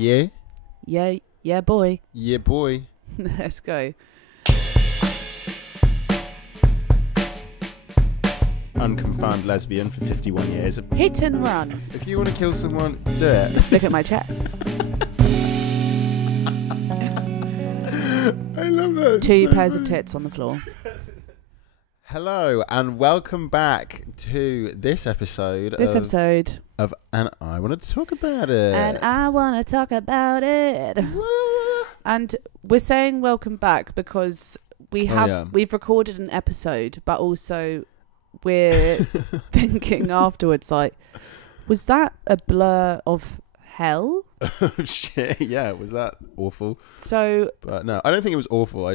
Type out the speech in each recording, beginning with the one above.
Yeah? Yeah, boy. Yeah, boy. Let's go. Unconfirmed lesbian for 51 years. Hit and run. If you want to kill someone, do it. Look at my chest. I love that. Two pairs of tits on the floor. Hello, and welcome back to this episode of And I Want to Talk About It. And I want to talk about it. And we're saying welcome back because we've recorded an episode, but also we're thinking afterwards, like, was that a blur of hell? Oh shit, yeah, was that awful? So, but no, I don't think it was awful.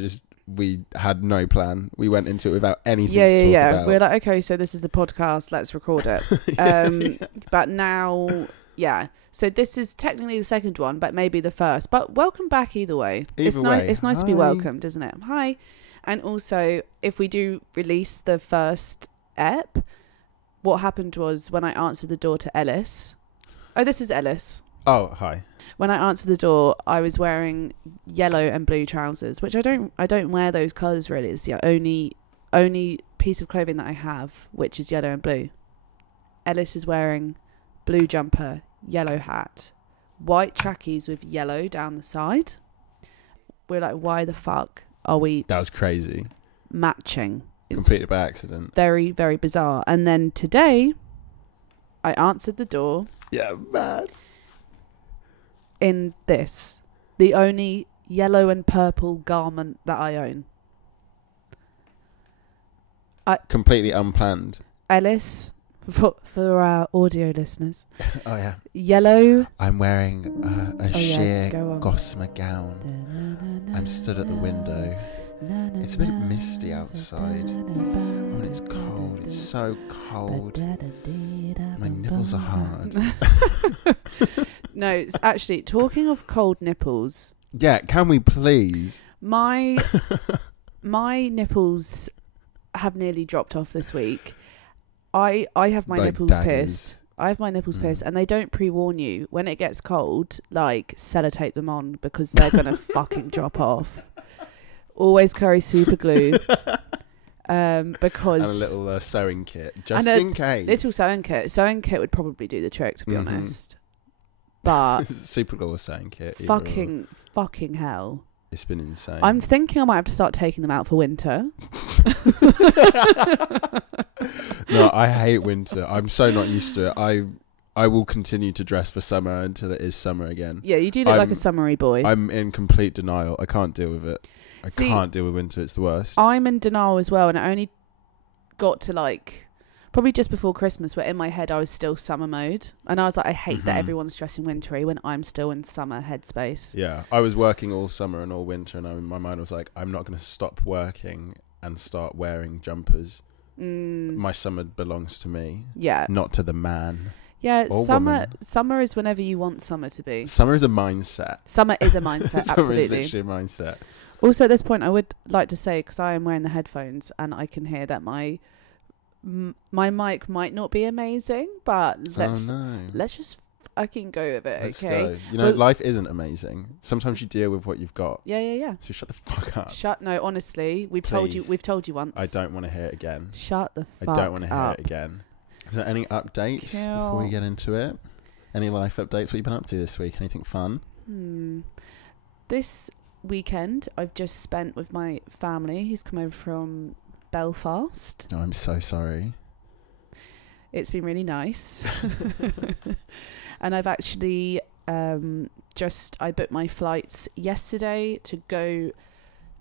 We had no plan. We went into it without anything to talk about. We're like, okay, so this is the podcast, let's record it. But now, yeah. So this is technically the second one, but maybe the first. But welcome back either way. It's nice to be welcomed, isn't it? Hi. And also, if we do release the first ep, what happened was when I answered the door to Ellis. Oh, this is Ellis. Oh, hi. When I answered the door, I was wearing yellow and blue trousers, which I don't wear those colours really. It's the only piece of clothing that I have, which is yellow and blue. Ellis is wearing blue jumper, yellow hat, white trackies with yellow down the side. We're like, why the fuck are we... That was crazy. ...matching? It's completely by accident. Very, very bizarre. And then today, I answered the door. Yeah, man. In this, the only yellow and purple garment that I own. Completely unplanned. Ellis, for our audio listeners. Oh yeah. Yellow. I'm wearing a sheer gossamer gown. I'm stood at the window. It's a bit misty outside. Oh, and it's cold. It's so cold. My nipples are hard. No, it's actually, talking of cold nipples. Yeah, can we please? My nipples have nearly dropped off this week. I have my nipples pierced. I have my nipples pierced, and they don't pre-warn you. When it gets cold, like, sellotape them on because they're going to fucking drop off. Always carry super glue. Because... And a little sewing kit, just in case. Little sewing kit. Sewing kit would probably do the trick, to be honest. But... super glue or sewing kit. Fucking hell. It's been insane. I'm thinking I might have to start taking them out for winter. No, I hate winter. I'm so not used to it. I will continue to dress for summer until it is summer again. Yeah, you do look like a summery boy. I'm in complete denial. I can't deal with it. I can't deal with winter. It's the worst. I'm in denial as well, and I only got to probably just before Christmas, where in my head I was still summer mode, and I was like, I hate that everyone's dressing wintry when I'm still in summer headspace. Yeah, I was working all summer and all winter, and my mind was like, I'm not going to stop working and start wearing jumpers. My summer belongs to me. Yeah, not to the man. Yeah, summer is whenever you want summer to be. Summer is a mindset. Summer is a mindset. Summer absolutely. is literally a mindset. Also, at this point, I would like to say, because I am wearing the headphones and I can hear that my mic might not be amazing, but let's just fucking go with it. Let's go. You know, life isn't amazing. Sometimes you deal with what you've got. Yeah. So shut the fuck up. No, honestly, we've told you once. I don't want to hear it again. Shut the fuck up. I don't want to hear it again. Is there any updates before we get into it? Any life updates? What you been up to this week? Anything fun? This weekend I've just spent with my family. He's come over from Belfast. Oh, I'm so sorry. It's been really nice. And I've actually I booked my flights yesterday to go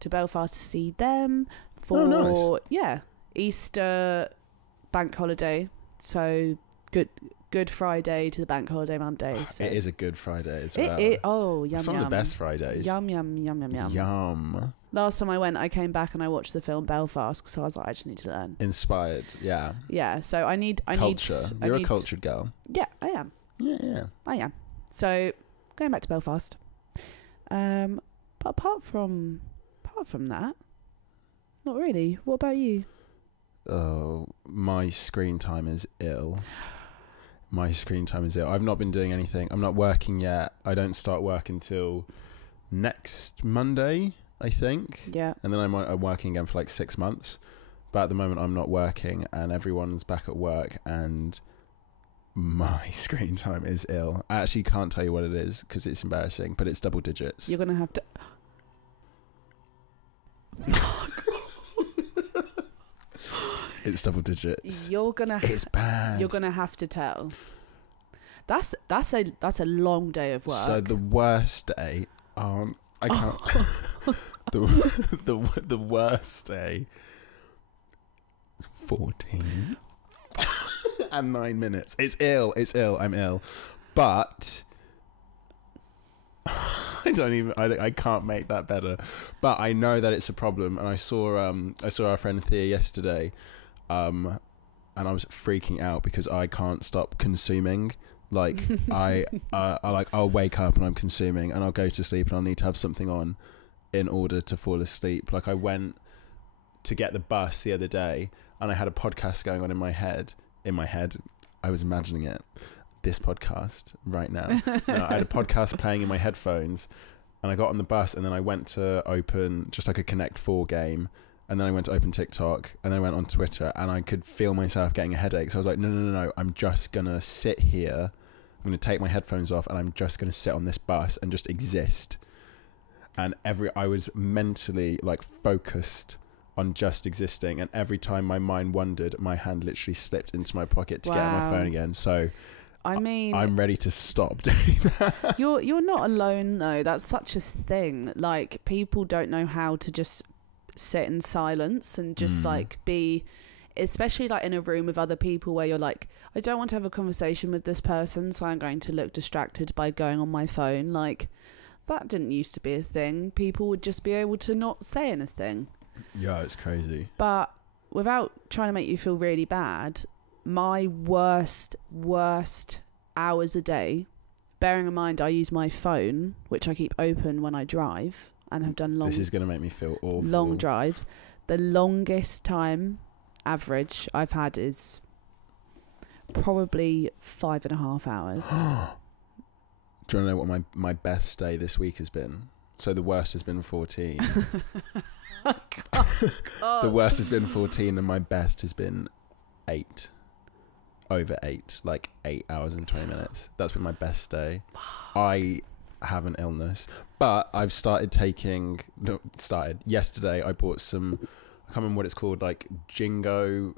to Belfast to see them for Easter bank holiday. So Good Friday to the bank holiday Monday. So it is a Good Friday as well. Yum. Some of the best Fridays. Yum. Last time I went, I came back and I watched the film Belfast because I was like, I just need to learn. Inspired, yeah. Yeah, so I need culture. You're a cultured girl. Yeah, I am. Yeah. I am. So going back to Belfast. But apart from that, not really. What about you? Oh, my screen time is ill. My screen time is ill. I've not been doing anything. I'm not working yet. I don't start work until next Monday, I think. Yeah. And then I'm working again for like 6 months. But at the moment I'm not working and everyone's back at work and my screen time is ill. I actually can't tell you what it is because it's embarrassing, but it's double digits. You're going to have to... It's double digits. It's bad. You're going to have to tell. That's a long day of work. So the worst day... I can't... the worst day... 14 and 9 minutes. It's ill. I'm ill. But I can't make that better. But I know that it's a problem. And I saw our friend Thea yesterday, and I was freaking out because I can't stop consuming. Like I'll wake up and I'm consuming, and I'll go to sleep and I'll need to have something on in order to fall asleep. Like I went to get the bus the other day and I had a podcast going on in my head. I was imagining it, this podcast right now. No, I had a podcast playing in my headphones and I got on the bus and then I went to open just like a Connect 4 game, and then I went to open TikTok and then I went on Twitter and I could feel myself getting a headache. So I was like, no, I'm just gonna sit here. I'm gonna take my headphones off and I'm just gonna sit on this bus and just exist. And I was mentally like focused on just existing, and every time my mind wandered, my hand literally slipped into my pocket to get on my phone again. So I mean, I'm ready to stop doing that. You're not alone though. That's such a thing. Like, people don't know how to just sit in silence and just like be, especially like in a room with other people where you're like, I don't want to have a conversation with this person, so I'm going to look distracted by going on my phone. Like, that didn't used to be a thing. People would just be able to not say anything. Yeah, it's crazy. But without trying to make you feel really bad, my worst hours a day, bearing in mind I use my phone, which I keep open when I drive and have done This is going to make me feel awful. Long drives. The longest time average I've had is probably 5.5 hours. Do you want to know what my best day this week has been? So the worst has been 14. The worst has been 14 and my best has been 8. Over 8. Like 8 hours and 20 minutes. That's been my best day. I have an illness. But I've yesterday I bought some, I can't remember what it's called, like Jingo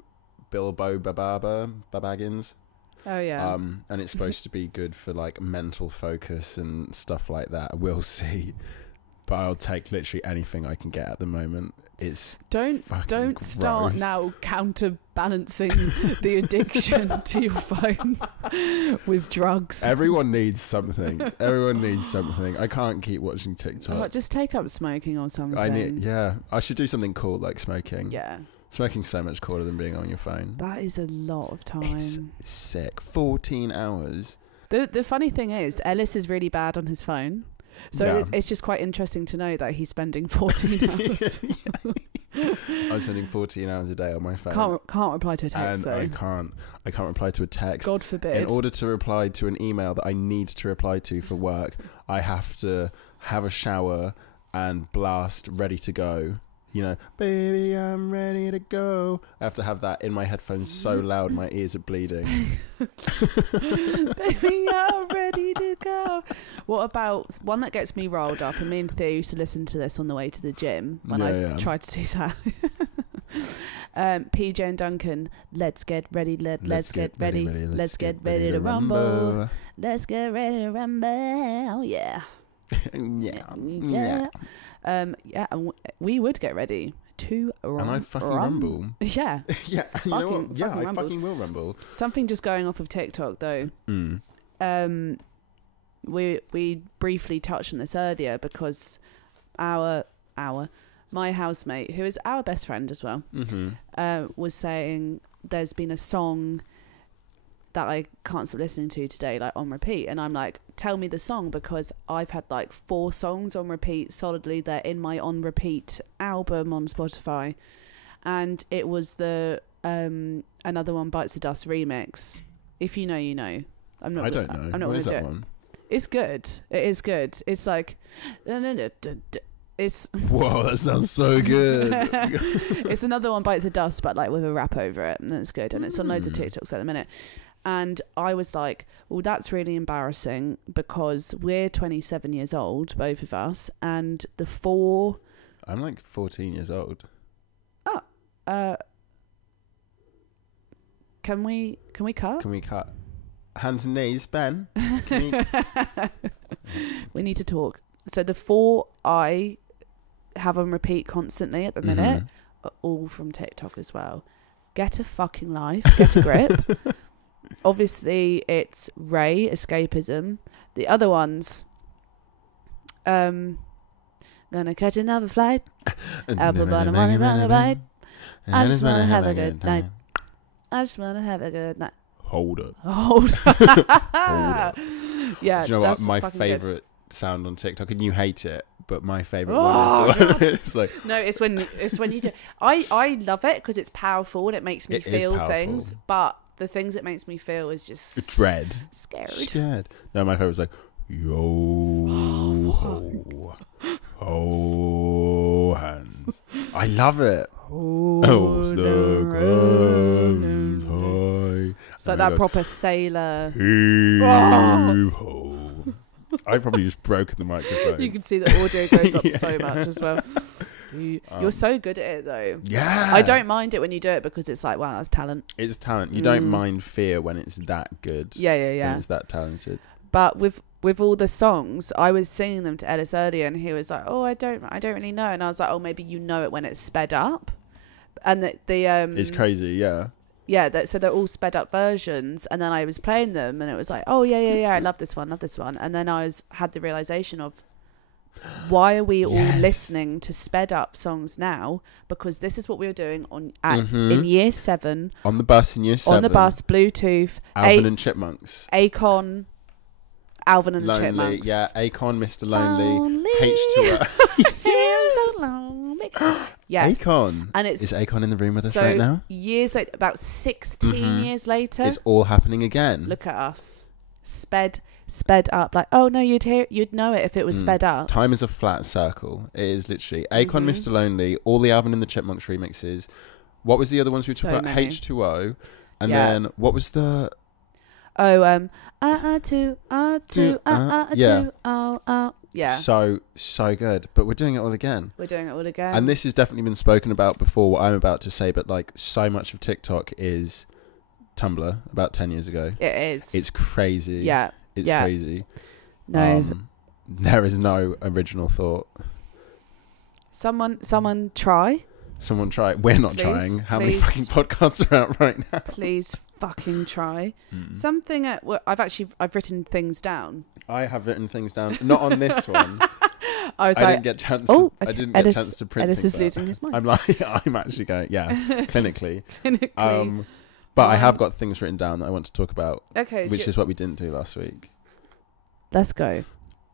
Bilbo Babaggins. Oh yeah. And it's supposed to be good for like mental focus and stuff like that. We'll see. But I'll take literally anything I can get at the moment. It's don't gross. Start now counterbalancing the addiction to your phone with drugs. Everyone needs something. I can't keep watching TikTok. Like, just take up smoking or something. I should do something cool like smoking. Yeah. Smoking's so much cooler than being on your phone. That is a lot of time. It's sick. 14 hours. The funny thing is, Ellis is really bad on his phone. So yeah. it's just quite interesting to know that he's spending 14 hours. I'm spending 14 hours a day on my phone. Can't reply to a text, though. I can't reply to a text. God forbid. In order to reply to an email that I need to reply to for work, I have to have a shower and blast Ready to Go. You know, baby, I'm ready to go. I have to have that in my headphones so loud my ears are bleeding. Baby, I'm ready to go. What about one that gets me rolled up? And me and Theo used to listen to this on the way to the gym when I tried to do that. PJ and Duncan, let's get ready, let's get ready, let's get ready to rumble. Let's get ready to rumble. Yeah. Yeah. We would get ready to rumble. And I'd fucking rumble. Yeah. Yeah. You know what? Yeah, I fucking will rumble. Something just going off of TikTok though. We briefly touched on this earlier because my housemate, who is our best friend as well, was saying there's been a song that I can't stop listening to today, like on repeat. And I'm like, tell me the song, because I've had like 4 songs on repeat solidly. They're in my on repeat album on Spotify. And it was the Another One Bites the Dust remix. If you know, you know. I don't know. I'm not what is that it. one? It's good. It is good. It's like... It's... Whoa, that sounds so good. It's another one, Bites of Dust, but like with a rap over it. And it's good. And it's on loads of TikToks at the minute. And I was like, well, that's really embarrassing because we're 27 years old, both of us. And the 4... I'm like 14 years old. Oh. Can we cut? Can we cut? Hands and knees, Ben. We need to talk. So the 4 I have on repeat constantly at the minute are all from TikTok as well. Get a fucking life. Get a grip. Obviously, it's Ray, Escapism. The other ones, gonna catch another flight. Apple bottom money, money, bite. I just wanna have a good night. I just wanna have a good night. Hold up. Hold up. Yeah. Do you know what? My favourite sound on TikTok, and you hate it, but my favourite one is the one. It's like, no, it's when you do. I love it because it's powerful and it makes me feel things. But the things it makes me feel is just dread, scared. No, my favourite's like yo ho hands. I love it. It's like that proper sailor. I've probably just broken the microphone. You can see the audio goes up so much as well. You're so good at it though. Yeah. I don't mind it when you do it because it's like, wow, that's talent. It's talent. You don't mind fear when it's that good. Yeah. When it's that talented. But with all the songs, I was singing them to Ellis earlier, and he was like, "Oh, I don't really know." And I was like, "Oh, maybe you know it when it's sped up." And it's crazy, yeah. Yeah, so they're all sped up versions, and then I was playing them, and it was like, "Oh yeah, I love this one, And then I had the realization of, why are we all listening to sped up songs now? Because this is what we were doing in year 7. On the bus in year 7. On the bus, Bluetooth. Alvin and Chipmunks. Akon. Alvin and Lonely, the Chipmunks. Yeah, Akon, Mr. Lonely. H2O. Yes. Akon. And is Akon in the room with us right now? Years later, about 16 years later. It's all happening again. Look at us. Sped up. Like, oh no, you'd know it if it was sped up. Time is a flat circle. It is literally. Akon, Mr. Lonely, all the Alvin and the Chipmunks remixes. What was the other ones we talked about? Many. H2O. And then what was the... Yeah. So good. But we're doing it all again. And this has definitely been spoken about before, what I'm about to say, but like so much of TikTok is Tumblr about 10 years ago. It is. It's crazy. Yeah. It's crazy. No. There is no original thought. Someone try. Someone try. We're not trying. How many fucking podcasts are out right now? Please fucking try. Something I've written things down. I have written things down. Not on this one. I didn't get a chance to print Ellis things is losing his mind. I'm actually going, clinically. But I have got things written down that I want to talk about. Okay. Which is what we didn't do last week. Let's go.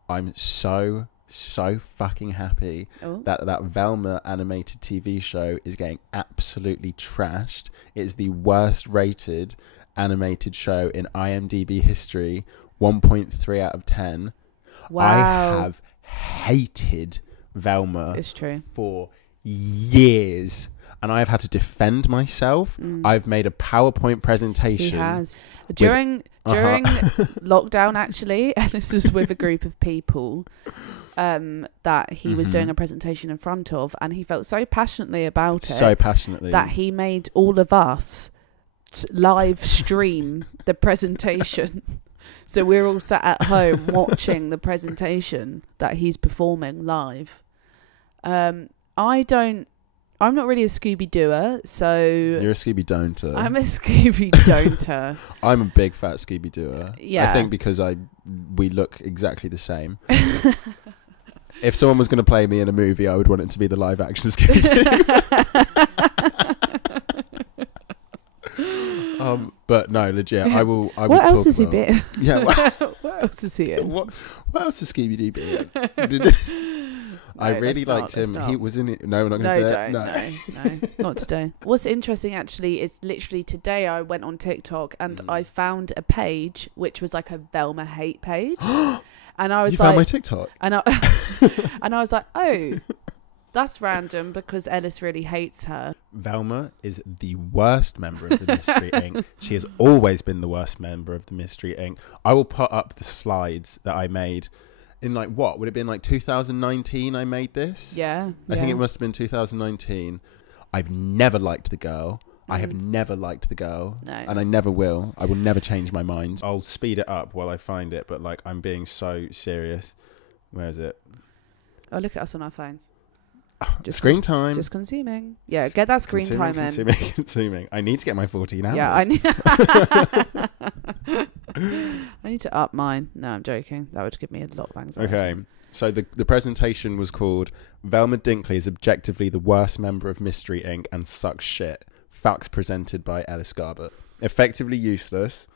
I'm so fucking happy that Velma animated TV show is getting absolutely trashed. It's the worst rated animated show in IMDb history. 1.3 out of 10. Wow. I have hated Velma it's true. for years. And I've had to defend myself. I've made a PowerPoint presentation. He has. During lockdown, actually, and this was with a group of people that he was doing a presentation in front of, and he felt so passionately about it. That he made all of us live stream the presentation. So we're all sat at home watching the presentation that he's performing live. I'm not really a Scooby doer, so... You're a Scooby don'ter. I'm a Scooby don'ter. I'm a big fat Scooby doer. Yeah. I think because we look exactly the same. If someone was going to play me in a movie, I would want it to be the live action Scooby Doo. But no, legit, I will what else has he been? Yeah. What else is he in? What else has Scooby Doo been? I really liked him. He was in it. No, we're not going to do it. No, not today. What's interesting actually is literally today I went on TikTok and I found a page which was like a Velma hate page. And I was found my TikTok? And I was like, oh, that's random because Ellis really hates her. Velma is the worst member of the Mystery Inc. She has always been the worst member of the Mystery Inc. I will put up the slides that I made in like, what? Would it have been like 2019 I made this? Yeah. I think it must have been 2019. I've never liked the girl. I have never liked the girl. No, and I never will. I will never change my mind. I'll speed it up while I find it, but like I'm being so serious. Where is it? Oh, look at us on our phones. Just screen time. Just consuming. Yeah, get that screen time in. Consuming. I need to get my 14 hours. Yeah, I need to up mine. No, I'm joking. That would give me a lot of anxiety. Okay. So the presentation was called Velma Dinkley is objectively the worst member of Mystery Inc. and sucks shit. Facts presented by Ellis Garbutt. Effectively useless.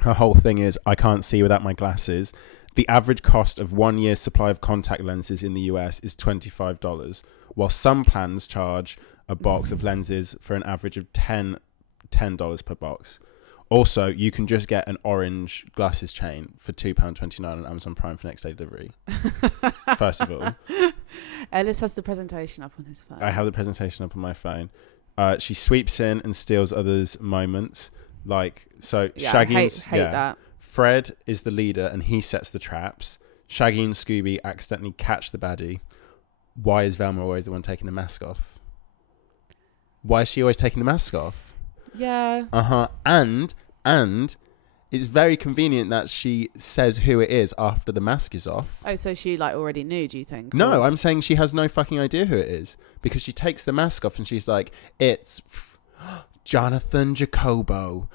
Her whole thing is, I can't see without my glasses. The average cost of 1 year's supply of contact lenses in the US is $25, while some plans charge a box of lenses for an average of $10 per box. Also, you can just get an orange glasses chain for £2.29 on Amazon Prime for next day delivery. First of all. Ellis has the presentation up on his phone. I have the presentation up on my phone. She sweeps in and steals others' moments. Shaggy hate that. Fred is the leader and he sets the traps. Shaggy and Scooby accidentally catch the baddie. Why is Velma always the one taking the mask off? Why is she always taking the mask off? Yeah. And it's very convenient that she says who it is after the mask is off. Oh, so she like already knew, do you think? No, I'm saying she has no fucking idea who it is because she takes the mask off and she's like, it's Jonathan Jacobo.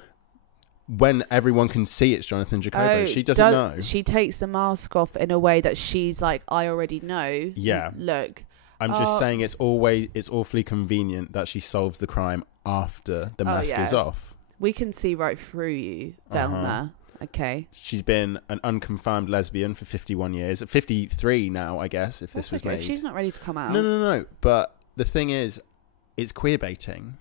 When everyone can see it's Jonathan Jacobo, she doesn't know. She takes the mask off in a way that she's like, I already know. Yeah. Look. I'm just saying it's awfully convenient that she solves the crime after the mask is off. We can see right through you, Velma. Okay. She's been an unconfirmed lesbian for 51 years. 53 now, I guess, if this was made. She's not ready to come out. No. But the thing is, it's queer baiting.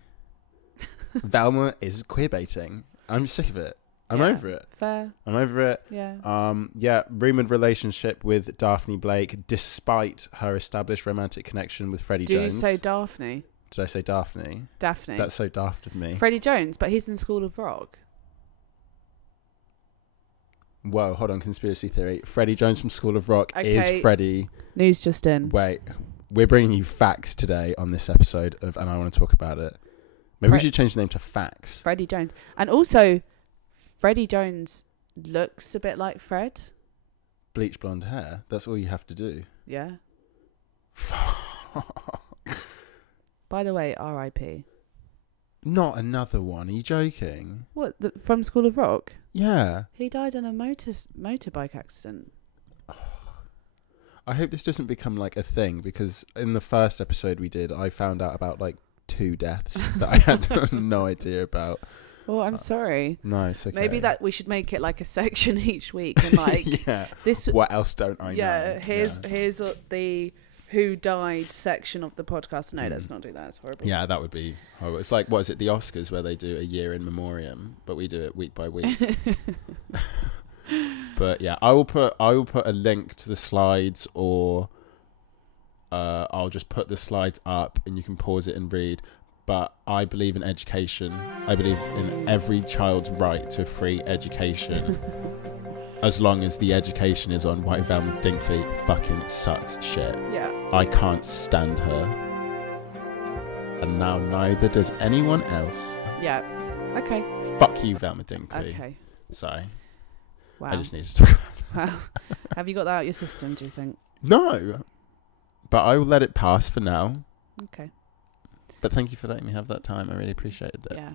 Velma is queer baiting. I'm sick of it. I'm over it. Fair. I'm over it. Yeah. Rumoured relationship with Daphne Blake, despite her established romantic connection with Freddie Jones. Did you say Daphne? Did I say Daphne? Daphne. That's so daft of me. Freddie Jones, but he's in School of Rock. Whoa, hold on, conspiracy theory. Freddie Jones from School of Rock is Freddie. News just in. Wait, we're bringing you facts today on this episode of And I Want to Talk About It. Maybe we should change the name to Facts. Freddie Jones. And also, Freddie Jones looks a bit like Fred. Bleach blonde hair. That's all you have to do. Yeah. By the way, R.I.P. Not another one. Are you joking? What, from School of Rock? Yeah. He died in a motorbike accident. I hope this doesn't become like a thing because in the first episode we did, I found out about like 2 deaths that I had no idea about. Well, I'm sorry. No, it's okay. Maybe that we should make it like a section each week and like this. What else don't I know? Yeah, here's the who died section of the podcast. No, let's not do that. It's horrible. Yeah, that would be horrible. It's like, what is it, the Oscars where they do a year in memoriam, but we do it week by week. But yeah, I will put a link to the slides, or I'll just put the slides up and you can pause it and read. But I believe in education. I believe in every child's right to a free education. As long as the education is on why Velma Dinkley fucking sucks shit. Yeah. I can't stand her. And now neither does anyone else. Yeah. Okay. Fuck you, Velma Dinkley. Okay. Sorry. Wow. I just need to talk about Wow. Have you got that out of your system, do you think? No. But I will let it pass for now. Okay. But thank you for letting me have that time. I really appreciated it. Yeah.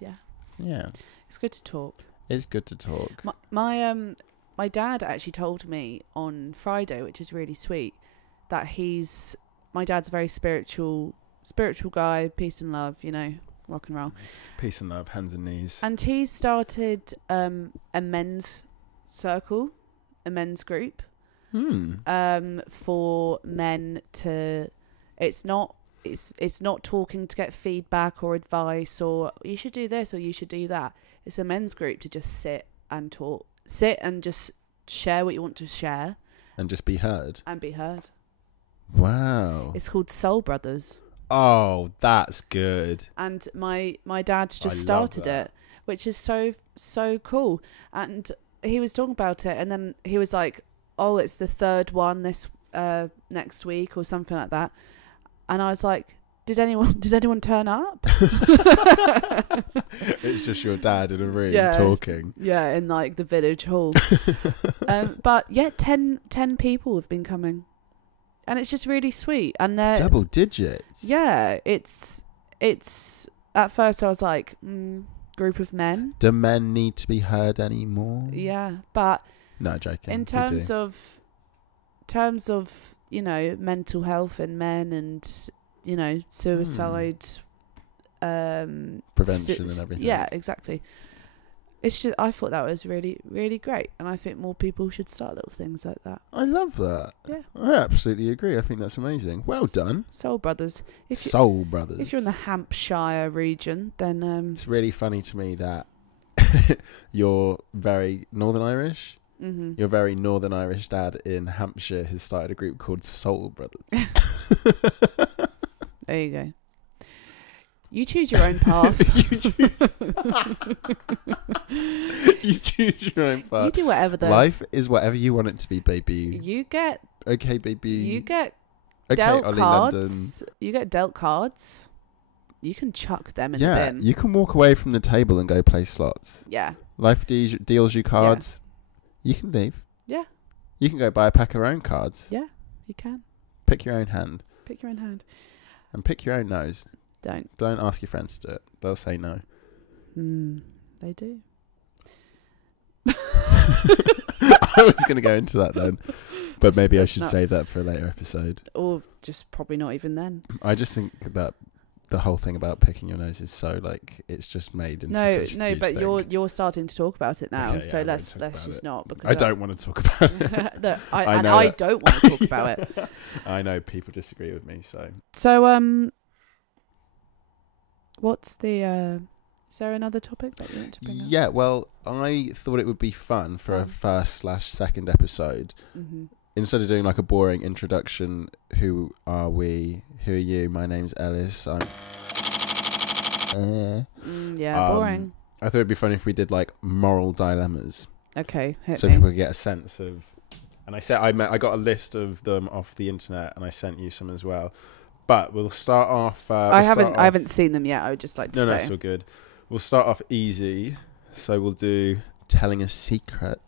Yeah. Yeah. It's good to talk. It's good to talk. My dad actually told me on Friday, which is really sweet, that my dad's a very spiritual guy, peace and love, rock and roll. Peace and love, hands and knees. And he started a men's circle, a men's group. for men to. It's not talking to get feedback or advice or you should do this or you should do that. It's a men's group to just sit and just share what you want to share. And just be heard. Wow. It's called Soul Brothers. Oh, that's good. And my dad's just started it, which is so cool. And he was talking about it, and then he was like, "Oh, it's the third one this next week or something like that." And I was like, "Did anyone turn up?" It's just your dad in a room talking. Yeah, in like the village hall. But yeah, 10 people have been coming. And it's just really sweet, and they're double digits. Yeah, it's. At first, I was like, group of men. Do men need to be heard anymore? Yeah, but no, joking. In terms of, mental health in men, and suicide, prevention and everything. Yeah, exactly. It's just, I thought that was really, really great, and I think more people should start little things like that. I love that. Yeah, I absolutely agree. I think that's amazing. Well done, Soul Brothers. Soul Brothers. If you're in the Hampshire region, then it's really funny to me that you're very Northern Irish. Mm-hmm. Your very Northern Irish dad in Hampshire has started a group called Soul Brothers. There you go. You choose your own path. You choose your own path. You do whatever. Life is whatever you want it to be, baby. You get. Okay, baby. You get okay, dealt Ollie cards. London. You get dealt cards. You can chuck them in the bin. Yeah, you can walk away from the table and go play slots. Yeah. Life deals you cards. Yeah. You can leave. Yeah. You can go buy a pack of your own cards. Yeah, you can. Pick your own hand. Pick your own hand. And pick your own nose. Don't ask your friends to do it. They'll say no. They do. I was going to go into that then, but maybe I should save that for a later episode. Or just probably not even then. I just think that the whole thing about picking your nose is so it's just made into such a huge but thing. you're starting to talk about it now, okay, so yeah, let's just not, because I don't want to talk about it. Look, I don't want to talk about it. I know people disagree with me, so what's the is there another topic that you want to bring up? Yeah, well, I thought it would be fun for a first/second episode. Mm-hmm. Instead of doing like a boring introduction, who are we? Who are you? My name's Ellis. I'm boring. I thought it'd be fun if we did like moral dilemmas. Okay, so people could get a sense of. And I got a list of them off the internet, and I sent you some as well. But we'll start off. I haven't seen them yet. I would just like to say. No, it's all good. We'll start off easy. So we'll do telling a secret.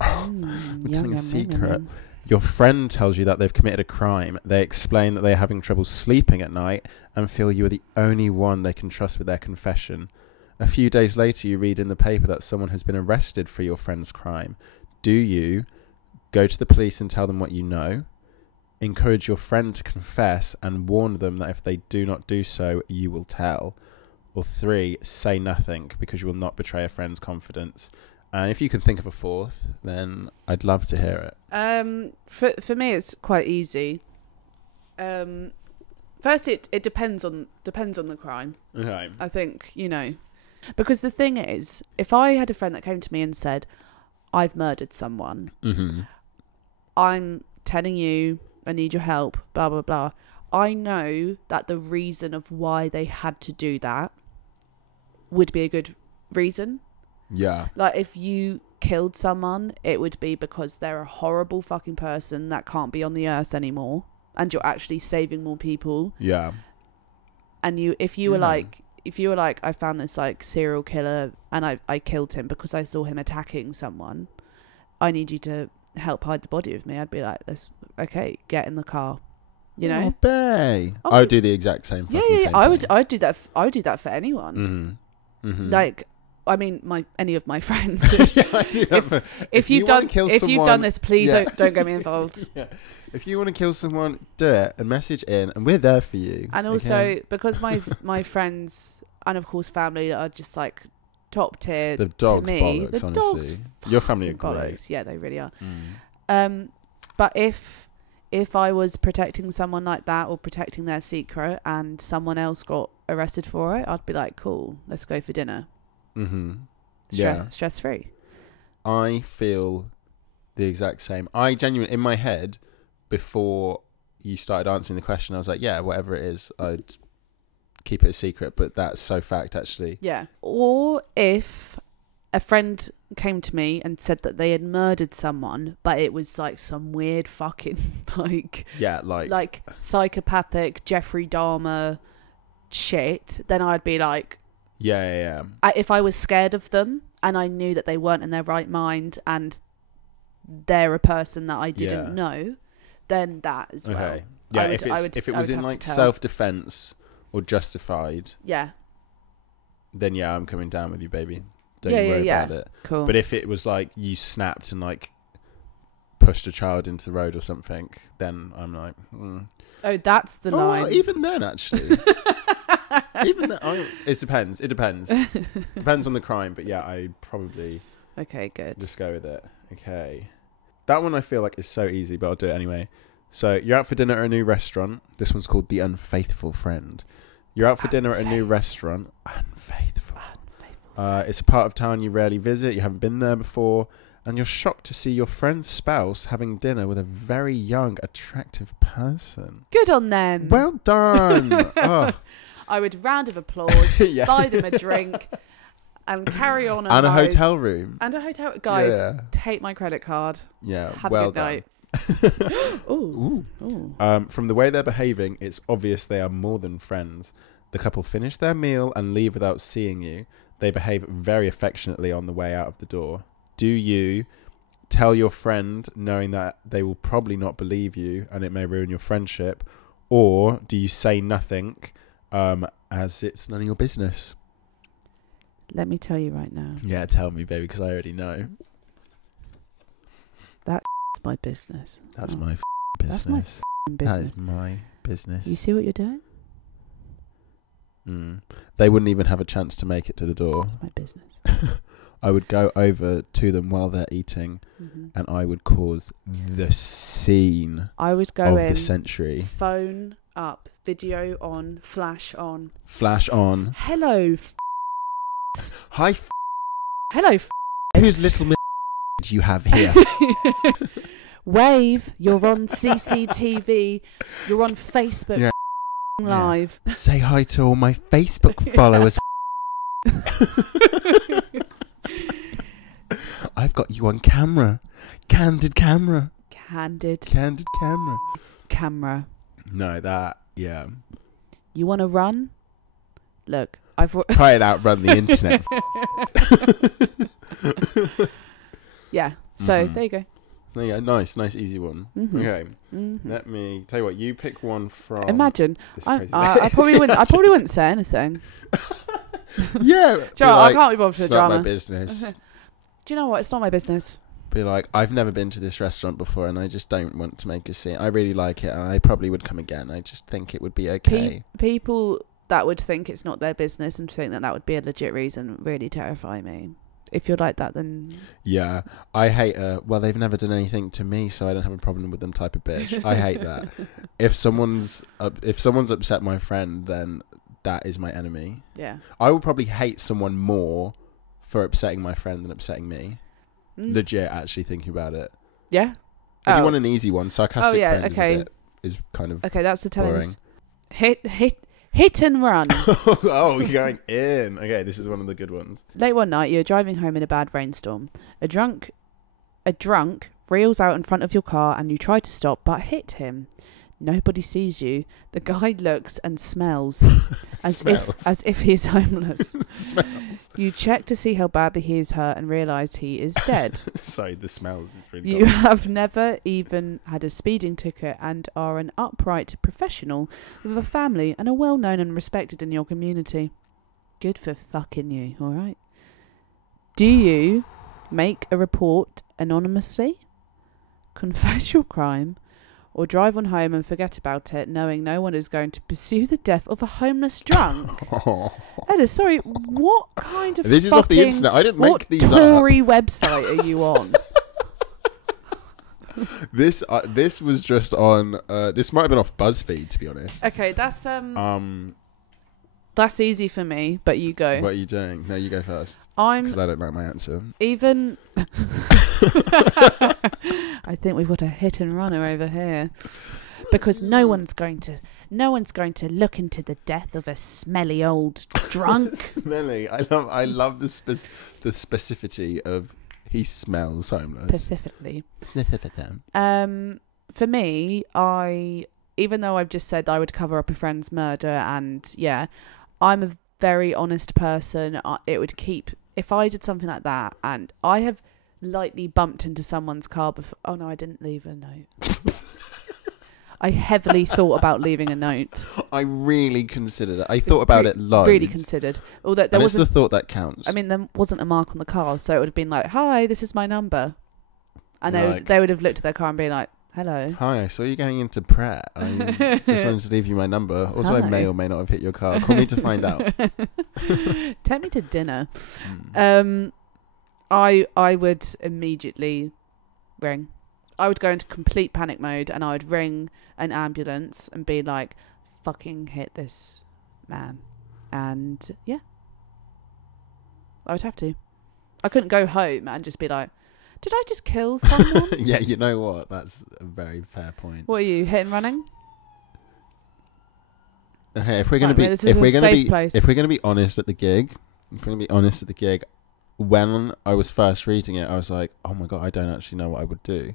We're telling a secret. Your friend tells you that they've committed a crime. They explain that they're having trouble sleeping at night and feel you are the only one they can trust with their confession. A few days later, you read in the paper that someone has been arrested for your friend's crime. Do you go to the police and tell them what you know? Encourage your friend to confess and warn them that if they do not do so, you will tell? Or 3, say nothing because you will not betray a friend's confidence. And if you can think of a fourth, then I'd love to hear it. For me, it's quite easy. First, it depends on the crime. Okay. I think, because the thing is, if I had a friend that came to me and said, "I've murdered someone," mm-hmm. I'm telling you, I need your help, blah blah blah. I know that the reason of why they had to do that would be a good reason. Yeah. Like, if you killed someone, it would be because they're a horrible fucking person that can't be on the earth anymore, and you're actually saving more people. Yeah. And if you were like, I found this like serial killer and I killed him because I saw him attacking someone, I need you to help hide the body with me. I'd be like, okay, get in the car. Oh, bae. I would do the exact same. Yeah. I'd do that. I would do that for anyone. Mm-hmm. Mm-hmm. Like, I mean, any of my friends. Yeah, I do that if you've done this, please don't get me involved. Yeah. If you want to kill someone, do it and message in, and we're there for you. And also, because my friends and of course family are just like top tier. The dogs to me. bollocks, the honestly. Dogs your family are bollocks. great. Yeah, they really are. But if I was protecting someone like that or protecting their secret and someone else got arrested for it, I'd be like, cool, let's go for dinner. Mm-hmm. Yeah. Stress free. I feel the exact same. I genuinely, in my head, before you started answering the question, I was like, yeah, whatever it is, I'd keep it a secret. But that's so fact, actually. Yeah. Or if a friend came to me and said that they had murdered someone, but it was like some weird fucking like psychopathic Jeffrey Dahmer shit, then I'd be like, yeah. If I was scared of them and I knew that they weren't in their right mind and they're a person that I didn't know, then that as well. Okay. Yeah, if it was in like self-defense or justified, then yeah, I'm coming down with you, baby. Don't worry about it. Cool. But if it was like you snapped and like pushed a child into the road or something, then I'm like, oh, that's the line. Even then, actually. Even then, it depends. It depends. Depends on the crime, but yeah, I probably good. Just go with it. Okay. That one I feel like is so easy, but I'll do it anyway. So you're out for dinner at a new restaurant. This one's called The Unfaithful Friend. You're out for dinner at a new restaurant. Unfaithful. It's a part of town you rarely visit. You haven't been there before. And you're shocked to see your friend's spouse having dinner with a very young, attractive person. Good on them. Well done. I would round of applause, buy them a drink, and carry on. And a hotel room. And a hotel. Guys, take my credit card. Yeah, have a good night. Ooh. From the way they're behaving, it's obvious they are more than friends. The couple finish their meal and leave without seeing you. They behave very affectionately on the way out of the door. Do you tell your friend knowing that they will probably not believe you and it may ruin your friendship? Or do you say nothing as it's none of your business? Let me tell you right now. Yeah, tell me, baby, because I already know. That's my business. That's my business. That's my business. That is my business. You see what you're doing? They wouldn't even have a chance to make it to the door. That's my business. I would go over to them while they're eating, and I would cause the scene. I would go of the century. Phone up, video on, flash on. Flash on. Hello. Hi. Hello. Whose little you have here? Wave. You're on CCTV. You're on Facebook Live. Say hi to all my Facebook followers. I've got you on camera. Candid camera. Candid camera. Camera. No, that, yeah. You want to run? Look, I've... Try and outrun the internet. Yeah, so there you go. There you go. Nice, easy one. Okay. Let me tell you what, you pick one from... Imagine. I probably wouldn't say anything. Yeah. I can't be bothered for the drama. It's not my business. Do you know what? It's not my business. Be like, I've never been to this restaurant before and I just don't want to make a scene. I really like it and I probably would come again. I just think it would be okay. People that would think it's not their business and think that would be a legit reason really terrify me. If you're like that, then... Yeah. I hate well, they've never done anything to me, so I don't have a problem with them type of bitch. I hate that. If someone's upset my friend, then that is my enemy. Yeah. I will probably hate someone more for upsetting my friend than upsetting me. Legit, actually thinking about it. Yeah. If you want an easy one, sarcastic friend is kind of that's the boring. Hit and run. Oh, you're going in. Okay, this is one of the good ones. Late one night, you're driving home in a bad rainstorm. A drunk reels out in front of your car and you try to stop but hit him. Nobody sees you. The guy looks and smells as if he is homeless. Smells. You check to see how badly he is hurt and realise he is dead. Sorry, the smells is really You have never even had a speeding ticket and are an upright professional with a family and are well known and respected in your community. Good for fucking you, all right? Do you make a report anonymously, confess your crime, or drive on home and forget about it, knowing no one is going to pursue the death of a homeless drunk? Ella, sorry, what kind of This is off the internet. I didn't make these up. What Tory website are you on? This was just on. This might have been off BuzzFeed, to be honest. Okay, that's easy for me, but you go. What are you doing? No, you go first. Because I don't like my answer. Even. I think we've got a hit and runner over here, because no one's going to look into the death of a smelly old drunk. Smelly. I love the specificity of he smells homeless. Specifically. For me, even though I've just said I would cover up a friend's murder, and yeah, I'm a very honest person. It would keep, if I did something like that, and I have lightly bumped into someone's car before. Oh no, I didn't leave a note. I heavily thought about leaving a note. I really considered it. I thought about it loads. Really considered. Although there was the thought that counts. I mean, there wasn't a mark on the car, so it would have been like, "Hi, this is my number," and they would have looked at their car and been like, "Hello. Hi, I saw you going into Pratt. I just wanted to leave you my number. Also, I may or may not have hit your car. Call me to find out. Take me to dinner." I would immediately ring. I would go into complete panic mode, and I would ring an ambulance and be like, "Fucking hit this man," and yeah, I would have to. I couldn't go home and just be like, "Did I just kill someone?" Yeah, you know what? That's a very fair point. What are you, hit and running? Okay, if we're gonna be honest at the gig, when I was first reading it, I was like, "Oh my god, I don't actually know what I would do."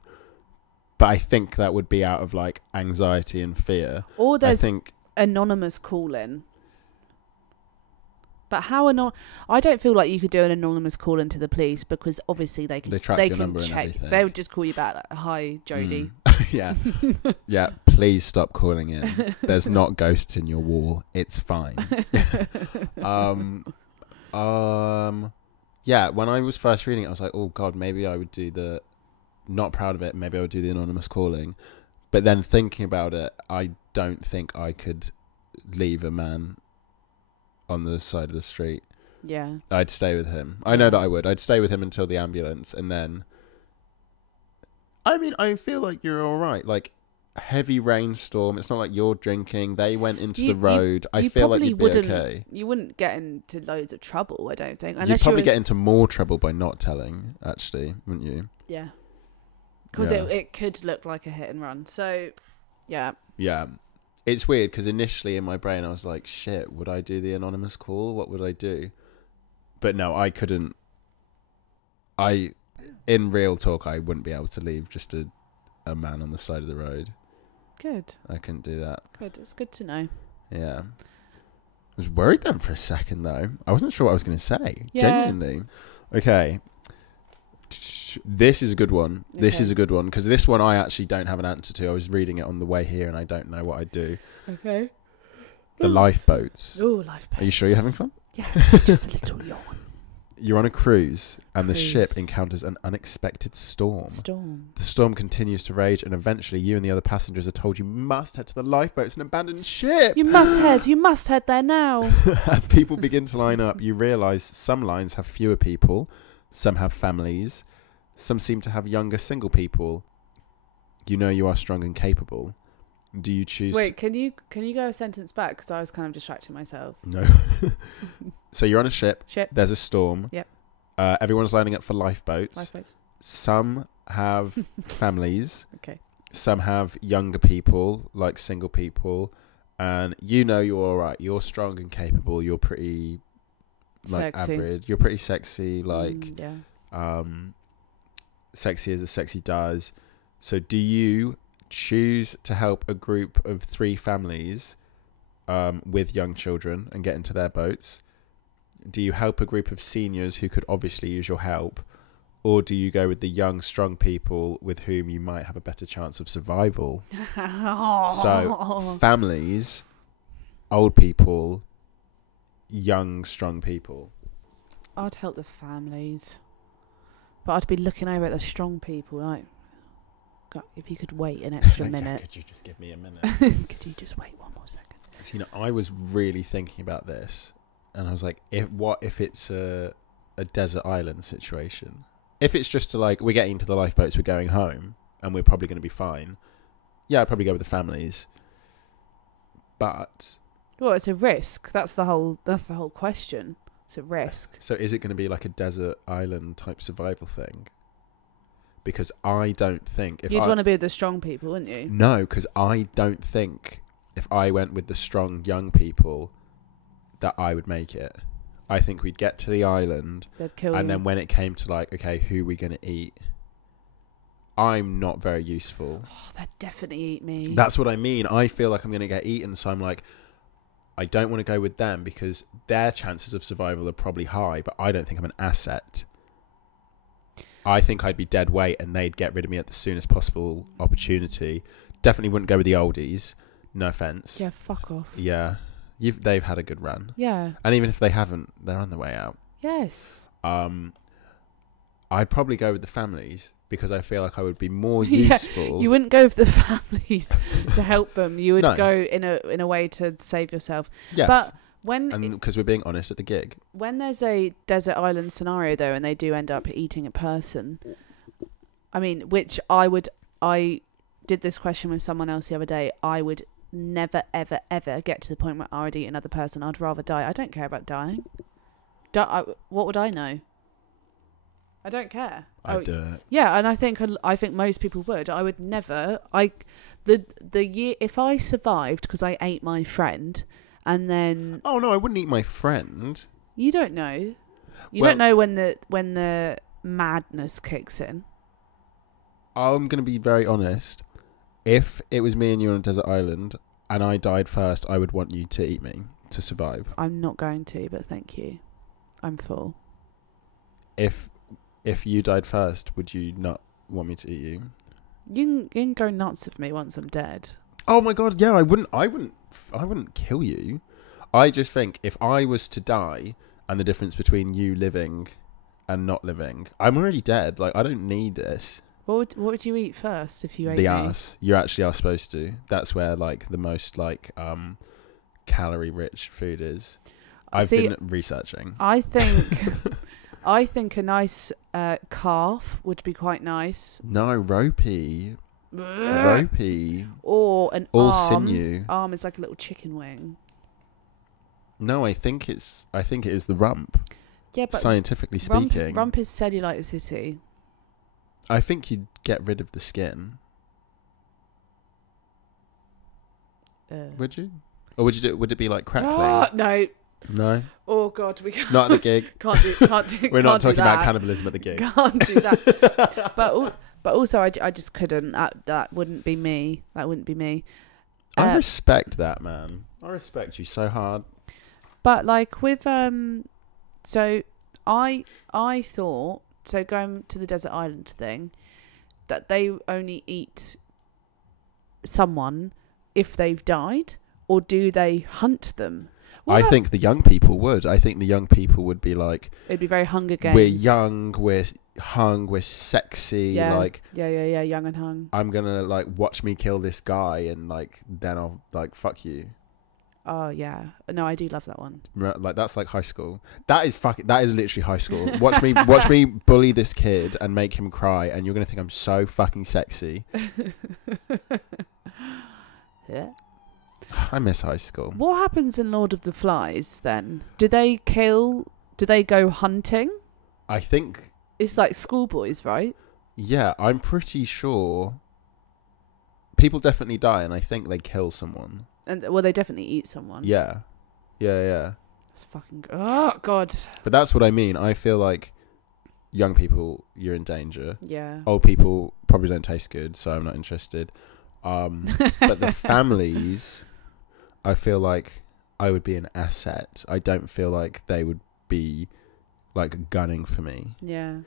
But I think that would be out of like anxiety and fear. Or there's anonymous call-in. But how I don't feel like you could do an anonymous call-in to the police, because obviously they track your number check. And everything. They would just call you back like, "Hi, Jodie." Yeah. Yeah, please stop calling in. There's not ghosts in your wall. It's fine. Yeah, when I was first reading it, I was like, "Oh god, maybe I would do the..." Not proud of it. Maybe I would do the anonymous calling. But then thinking about it, I don't think I could leave a man on the side of the street. Yeah. I'd stay with him. I know that I would. I'd stay with him until the ambulance, and then... I mean, I feel like you're all right. Like, heavy rainstorm. It's not like you're drinking. They went into the road. I feel like you'd be okay. You wouldn't get into loads of trouble, I don't think. You'd probably get into more trouble by not telling, actually, wouldn't you? Yeah. Because it could look like a hit and run. So, yeah. Yeah. It's weird because initially in my brain I was like, shit, would I do the anonymous call? What would I do? But no, I couldn't. In real talk, I wouldn't be able to leave just a man on the side of the road. Good. I couldn't do that. Good. It's good to know. Yeah. I was worried then for a second though. I wasn't sure what I was going to say. Yeah. Genuinely. Okay. This is a good one. Okay. This is a good one because this one I actually don't have an answer to. I was reading it on the way here and I don't know what I'd do. Okay. The lifeboats. Oh, lifeboats. Are you sure you're having fun? Yes, just a little yawn. You're on a cruise and the ship encounters an unexpected storm. The storm continues to rage and eventually you and the other passengers are told you must head to the lifeboats and abandon ship. You must head there now. As people begin to line up, you realise some lines have fewer people, some have families, some seem to have younger single people. You know you are strong and capable. Do you choose... Wait, can you go a sentence back? Because I was kind of distracting myself. No. So you're on a ship. There's a storm. Yep. Everyone's lining up for lifeboats. Some have families. Okay. Some have younger people, like single people. And you know you're all right. You're strong and capable. You're pretty... like sexy. Average. You're pretty sexy. Like... yeah. Sexy as a sexy does. So do you choose to help a group of 3 families with young children and get into their boats? Do you help a group of seniors who could obviously use your help? Or do you go with the young, strong people with whom you might have a better chance of survival? So families, old people, young, strong people. I'd help the families. But I'd be looking over at the strong people, like, God, if you could wait an extra minute. Could you just give me a minute? Could you just wait one more second? So, you know, I was really thinking about this, and I was like, what if it's a desert island situation? If it's just to like, we're getting to the lifeboats, we're going home, and we're probably going to be fine, yeah, I'd probably go with the families. But well, it's a risk. That's the whole question. It's a risk. So is it going to be like a desert island type survival thing? Because I don't think you'd want to be with the strong people, wouldn't you? No, because I don't think if I went with the strong young people that I would make it. I think we'd get to the island, they'd kill you. And then when it came to like, okay, who are we going to eat? I'm not very useful. Oh, they'd definitely eat me. That's what I mean. I feel like I'm going to get eaten, so I'm like, I don't want to go with them because their chances of survival are probably high, but I don't think I'm an asset. I think I'd be dead weight and they'd get rid of me at the soonest possible opportunity. Definitely wouldn't go with the oldies. No offence. Yeah, fuck off. Yeah. They've had a good run. Yeah. And even if they haven't, they're on the way out. Yes. I'd probably go with the families because I feel like I would be more useful. You wouldn't go with the families to help them. You would go in a way to save yourself. Yes. But because we're being honest at the gig. When there's a desert island scenario though, and they do end up eating a person, I mean, which I did this question with someone else the other day. I would never ever ever get to the point where I would eat another person. I'd rather die. I don't care about dying. What would I know? I don't care. I'd do it. Yeah, and I think most people would. I would never. The year if I survived because I ate my friend, and then oh no, I wouldn't eat my friend. You don't know. You don't know when the madness kicks in. I'm gonna be very honest. If it was me and you on a desert island and I died first, I would want you to eat me to survive. I'm not going to, but thank you. I'm full. If you died first, would you not want me to eat you? You can go nuts with me once I'm dead. Oh my god, yeah, I wouldn't kill you. I just think if I was to die and the difference between you living and not living, I'm already dead. Like, I don't need this. What would you eat first if you ate the ass? You actually are supposed to. That's where like the most like calorie rich food is. I've been researching. I think a nice calf would be quite nice. No, ropey. Ropey. Or an all arm. Sinew. Arm is like a little chicken wing. No, I think it is the rump. Yeah, but scientifically speaking, rump is cellulitis. I think you'd get rid of the skin. Would you? Or would it be like crackling? No. No. Oh god, we can't. Not at the gig. Can't do. We're not talking about cannibalism at the gig. Can't do that. but also, I just couldn't. That wouldn't be me. That wouldn't be me. I respect that, man. I respect you so hard. But like with so I thought, so going to the desert island thing, that they only eat someone if they've died, or do they hunt them? I think the young people would. I think the young people would be like... It'd be very Hunger Games. We're young, we're hung, we're sexy. Yeah, like yeah, young and hung. I'm going to like watch me kill this guy and like then I'll like fuck you. Oh, yeah. No, I do love that one. Like that's like high school. That is literally high school. Watch me bully this kid and make him cry and you're going to think I'm so fucking sexy. Yeah. I miss high school. What happens in Lord of the Flies then? Do they go hunting? I think it's like schoolboys, right? Yeah, I'm pretty sure people definitely die and I think they kill someone. And well, they definitely eat someone. Yeah. That's fucking oh god. But that's what I mean. I feel like young people, you're in danger. Yeah. Old people probably don't taste good, so I'm not interested. But the families, I feel like I would be an asset. I don't feel like they would be like gunning for me. Yeah.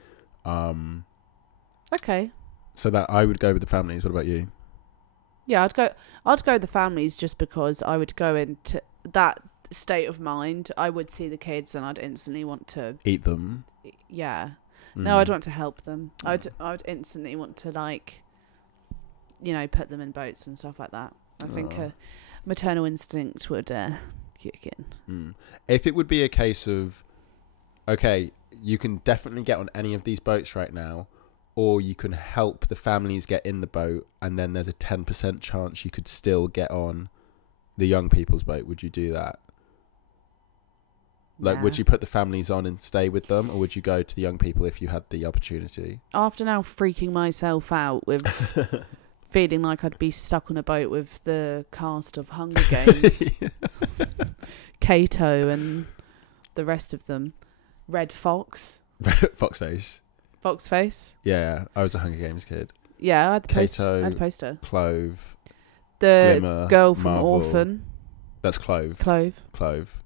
Okay. So that I would go with the families. What about you? Yeah, I'd go with the families just because I would go into that state of mind. I would see the kids and I'd instantly want to eat them. Yeah. No, I'd want to help them. I would instantly want to like, put them in boats and stuff like that. I think a maternal instinct would kick in. If it would be a case of, okay, you can definitely get on any of these boats right now, or you can help the families get in the boat, and then there's a 10% chance you could still get on the young people's boat. Would you do that? Like, would you put the families on and stay with them, or would you go to the young people if you had the opportunity? After now freaking myself out with feeling like I'd be stuck on a boat with the cast of Hunger Games, Kato and the rest of them, Red Fox, Foxface. Foxface. Yeah, I was a Hunger Games kid. Yeah, I had the Kato, I had a poster. Clove, the Glimmer, girl from Marvel. Orphan. That's Clove. Clove.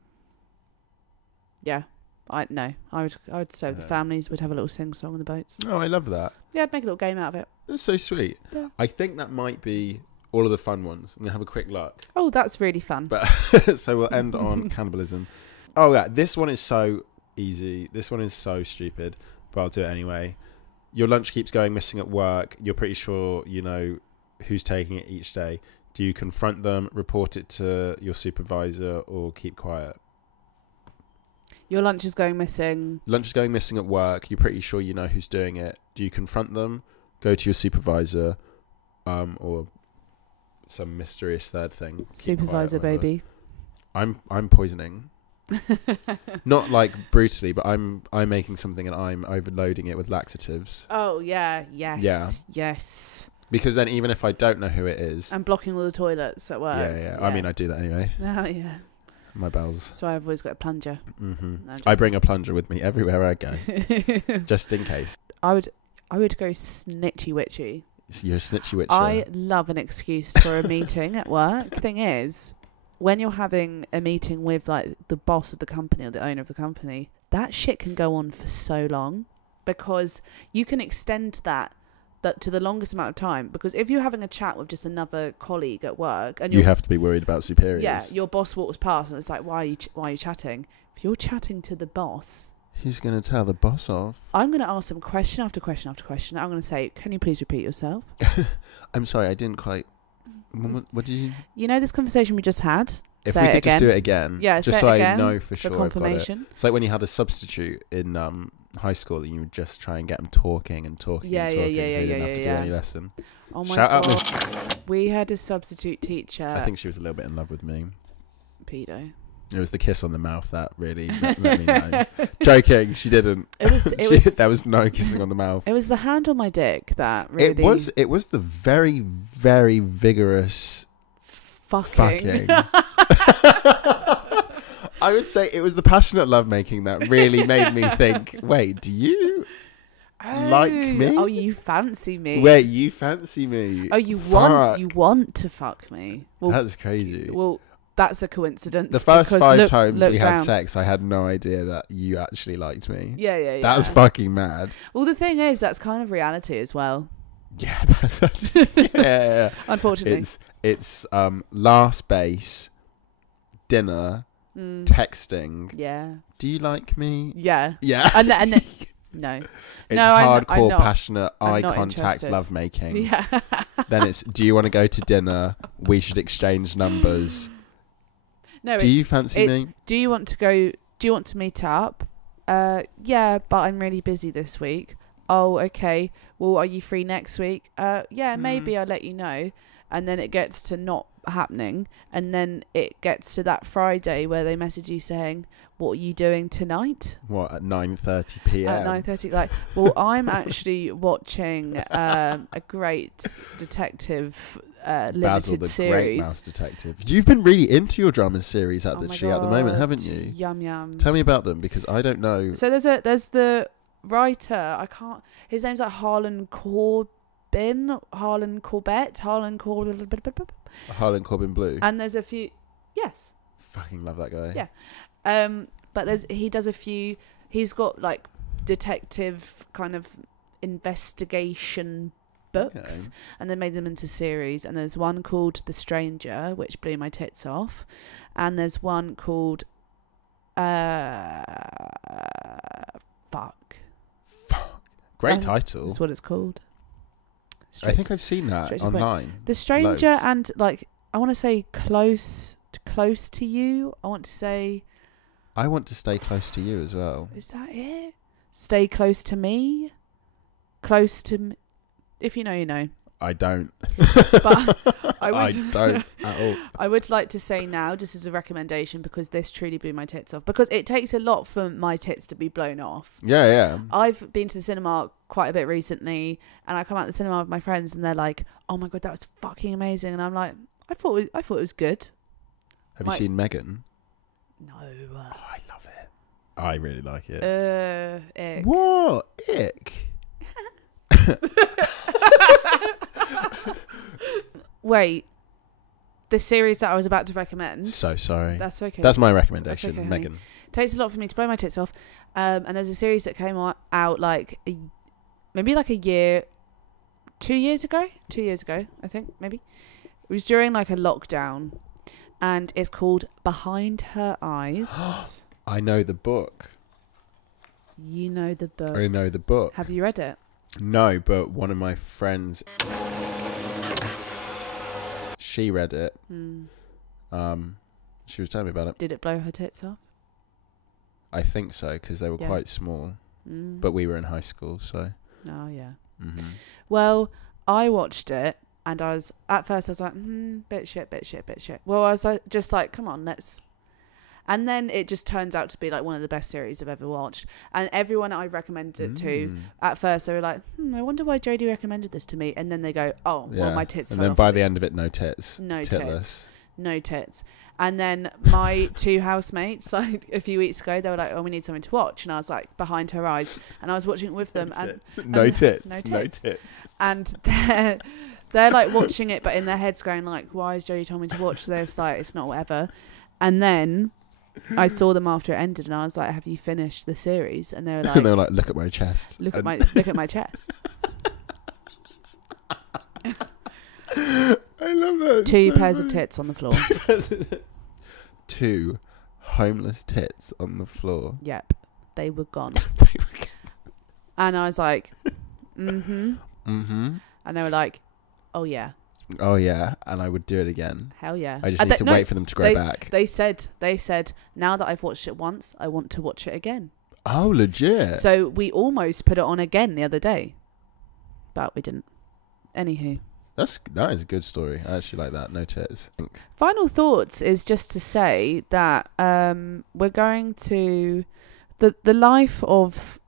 Yeah, I would say with the families. We'd have a little sing song on the boats. Oh, I love that. Yeah, I'd make a little game out of it. That's so sweet. Yeah. I think that might be all of the fun ones. I'm gonna have a quick look. Oh, that's really fun. But so we'll end on cannibalism. Oh yeah, this one is so easy. This one is so stupid, but I'll do it anyway. Your lunch keeps going missing at work. You're pretty sure you know who's taking it each day. Do you confront them, report it to your supervisor, or keep quiet? Your lunch is going missing. Lunch is going missing at work. You're pretty sure you know who's doing it. Do you confront them, go to your supervisor, or some mysterious third thing? Supervisor, baby. I'm poisoning. Not like brutally, but I'm making something and I'm overloading it with laxatives. Oh yeah, yes, Yeah. yes. Because then even if I don't know who it is, I'm blocking all the toilets at work. yeah. I mean, I do that anyway. Oh yeah. My bells. That's why I've always got a plunger. Mm-hmm. No, I bring a plunger with me everywhere I go, just in case. I would go snitchy witchy. You're a snitchy witcher. I love an excuse for a meeting at work. Thing is, when you're having a meeting with like the boss of the company or the owner of the company, that shit can go on for so long, because you can extend that to the longest amount of time. Because if you're having a chat with just another colleague at work, and you have to be worried about superiors. Yeah, your boss walks past and it's like, why are you chatting? If you're chatting to the boss, he's going to tell the boss off. I'm going to ask him question after question after question. I'm going to say, can you please repeat yourself? I'm sorry, I didn't quite. What did you? You know this conversation we just had? If say we it could again. just do it again. Yeah, just say so it again I know for sure confirmation. I've got it. It's like when you had a substitute in high school and you would just try and get them talking and talking Yeah, and talking, yeah, so you didn't have to do yeah. any lesson. Oh my Shout god. out Miss. We had a substitute teacher. I think she was a little bit in love with me. Pedo. It was the kiss on the mouth that really let me know. Joking, she didn't. It was. There was no kissing on the mouth. It was the hand on my dick that really. It was the very, very vigorous fucking. I would say it was the passionate lovemaking that really made me think, wait, do you like me? Oh, you fancy me. Wait, you fancy me? Oh, you want to fuck me. Well, that's crazy. Well, that's a coincidence. The first 5 times we had down. sex, I had no idea that you actually liked me. Yeah. That was fucking mad. Well, the thing is, that's kind of reality as well. Yeah, that's yeah. Unfortunately, it's last base, dinner, texting. Yeah. Do you like me? Yeah. Yeah. And no. It's no, hardcore, I'm not, passionate, eye contact, lovemaking. Yeah. Then it's, do you want to go to dinner? We should exchange numbers. No. Do you fancy me? Do you want to go? Do you want to meet up? Yeah, but I'm really busy this week. Oh, okay. Well, are you free next week? Yeah, maybe I'll let you know. And then it gets to not happening, and then it gets to that Friday where they message you saying, what are you doing tonight? What, at 9:30 p.m? At 9:30, like, well, I'm actually watching a great detective limited Basil, the series. Great Mouse Detective. You've been really into your drama series at the moment, haven't you? Yum. Tell me about them, because I don't know. So there's the writer, his name's like Harlan Corbett. Harlan Corbin Blue. And there's a few. Yes. Fucking love that guy. Yeah. But he does a few. He's got like detective kind of investigation books, and they made them into series. And there's one called The Stranger, which blew my tits off, and there's one called Fuck. Great title. That's what it's called. I think I've seen that online. The Stranger. Loads. And like, I want to say close to you. I want to say. I want to stay close to you as well. Is that it? Stay close to me. close to, if you know, you know. I don't. But I don't at all. I would like to say now, just as a recommendation, because this truly blew my tits off. Because it takes a lot for my tits to be blown off. Yeah, yeah. I've been to the cinema quite a bit recently, and I come out the cinema with my friends, and they're like, "Oh my god, that was fucking amazing!" And I'm like, "I thought it was good." Have you seen Megan? No. Oh, I love it. I really like it. Ick. What? Ick? Wait, the series that I was about to recommend. So sorry. That's okay. That's my recommendation, That's okay, Megan. Takes a lot for me to blow my tits off. And there's a series that came out like maybe like a year, 2 years ago. 2 years ago, I think, maybe. It was during like a lockdown, and it's called Behind Her Eyes. I know the book. You know the book. I know the book. Have you read it? No, but one of my friends, she read it. She was telling me about it. Did it blow her tits off? I think so, because they were quite small. But we were in high school, so. Oh, yeah. Mm-hmm. Well, I watched it, and at first I was like, bit shit. Well, I was just like, come on, let's. And then it just turns out to be like one of the best series I've ever watched. And everyone I recommended it to, at first they were like, I wonder why Jodie recommended this to me. And then they go, oh, well, my tits. And then by the end of it, no tits. No Titless. No tits. And then my two housemates, like a few weeks ago, they were like, oh, we need something to watch. And I was like, Behind Her Eyes. And I was watching it with them. No tits. And they're like watching it, but in their heads going like, why has Jodie told me to watch this? Like, it's not whatever. And then I saw them after it ended, and I was like, have you finished the series? And they were like, look at my chest. Look at my chest. I love that. Two pairs of tits on the floor. Two homeless tits on the floor. Yep. They were gone. And I was like, And they were like, oh yeah. Oh yeah, and I would do it again. Hell yeah. I just need to wait for them to grow back. They said, now that I've watched it once, I want to watch it again. Oh, legit. So we almost put it on again the other day, but we didn't. Anywho. That is a good story. I actually like that. No tits. Final thoughts is just to say that we're going to the life of,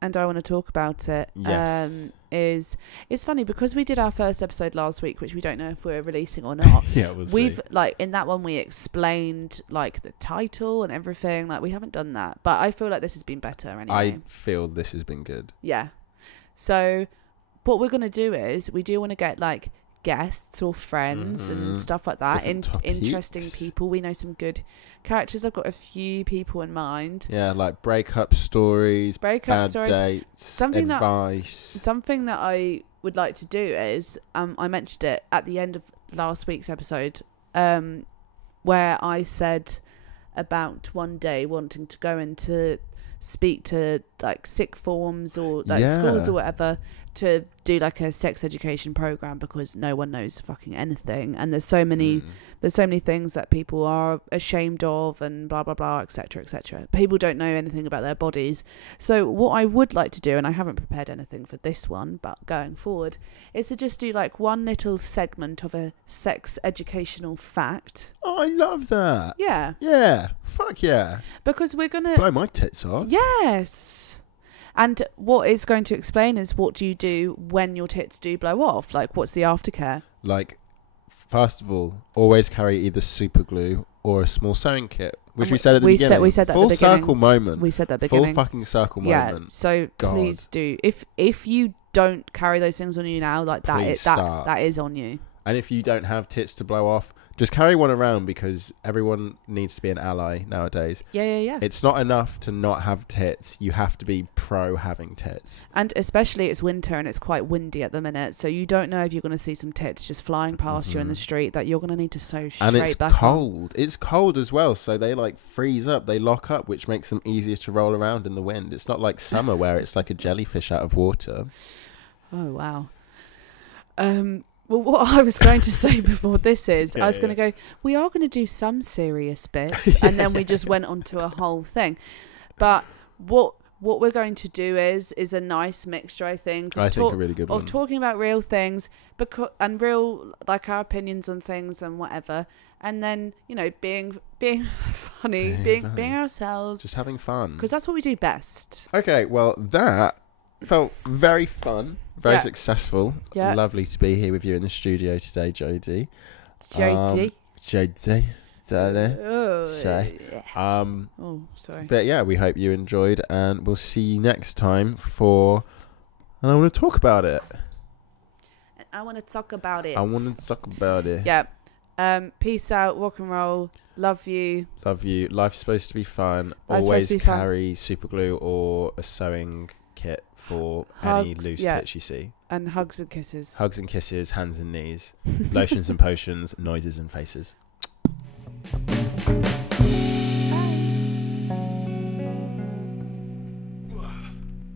and I want to talk about it. Yes. It's funny because we did our first episode last week, which we don't know if we're releasing or not. Yeah, we've see. Like in that one we explained like the title and everything. Like we haven't done that, but I feel like this has been better anyway. I feel this has been good. Yeah. So what we're gonna do is we do want to get like guests or friends and stuff like that. Interesting people. We know some good characters. I've got a few people in mind. Yeah, like breakup stories, bad dates, something that I would like to do is I mentioned it at the end of last week's episode, where I said about one day wanting to go into speak to like sixth forms or like schools or whatever to do like a sex education program, because no one knows fucking anything, and there's so many things that people are ashamed of and blah blah blah, etc. People don't know anything about their bodies. So what I would like to do, and I haven't prepared anything for this one, but going forward, is to just do like one little segment of a sex educational fact. Oh, I love that. Yeah, Fuck yeah, because we're gonna blow my tits off. Yes. And what it's going to explain is, what do you do when your tits do blow off? Like, what's the aftercare? Like, first of all, always carry either super glue or a small sewing kit, which we said at the beginning. We said that full at the beginning. Circle moment. We said that at the beginning. Full fucking circle moment. Yeah, so please do. If you don't carry those things on you now, like that is on you. And if you don't have tits to blow off, just carry one around, because everyone needs to be an ally nowadays. Yeah. It's not enough to not have tits. You have to be pro having tits. And especially it's winter and it's quite windy at the minute, so you don't know if you're going to see some tits just flying past you in the street that you're going to need to sew straight back on. And it's cold. It's cold as well, so they like freeze up. They lock up, which makes them easier to roll around in the wind. It's not like summer where it's like a jellyfish out of water. Oh, wow. Well, what I was going to say before this is, I was going to go, we are going to do some serious bits, and then we just went on to a whole thing. But what what we're going to do is a nice mixture, I think. I think a really good one. Of talking about real things and real, like, our opinions on things and whatever. And then, you know, being funny, being ourselves. Just having fun. Because that's what we do best. Okay, well, that felt very fun, very successful. Yeah. Lovely to be here with you in the studio today, Jodie. Jodie. Jodie. Oh, sorry. But yeah, we hope you enjoyed, and we'll see you next time for... And I want to talk about it. I want to talk about it. Yeah. Peace out, rock and roll. Love you. Love you. Life's supposed to be fun. Always carry super glue or a sewing kit for any loose tits you see. And hugs and kisses. Hugs and kisses, hands and knees, lotions and potions, noises and faces.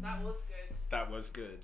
That was good. That was good.